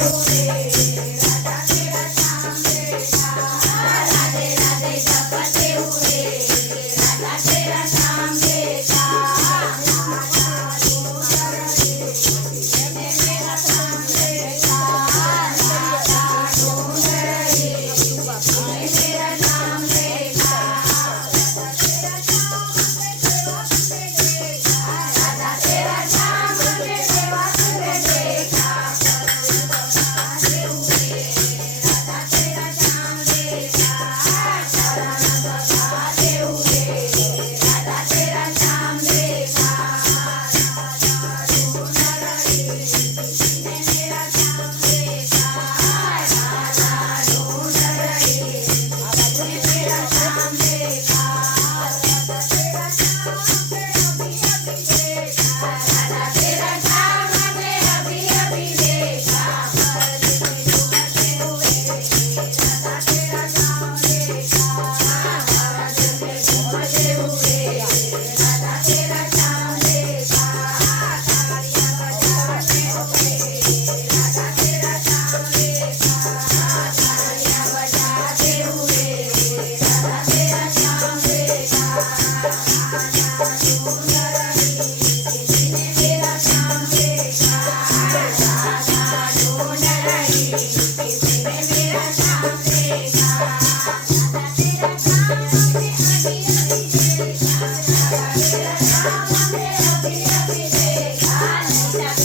você.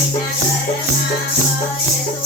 Krishna Parama Hare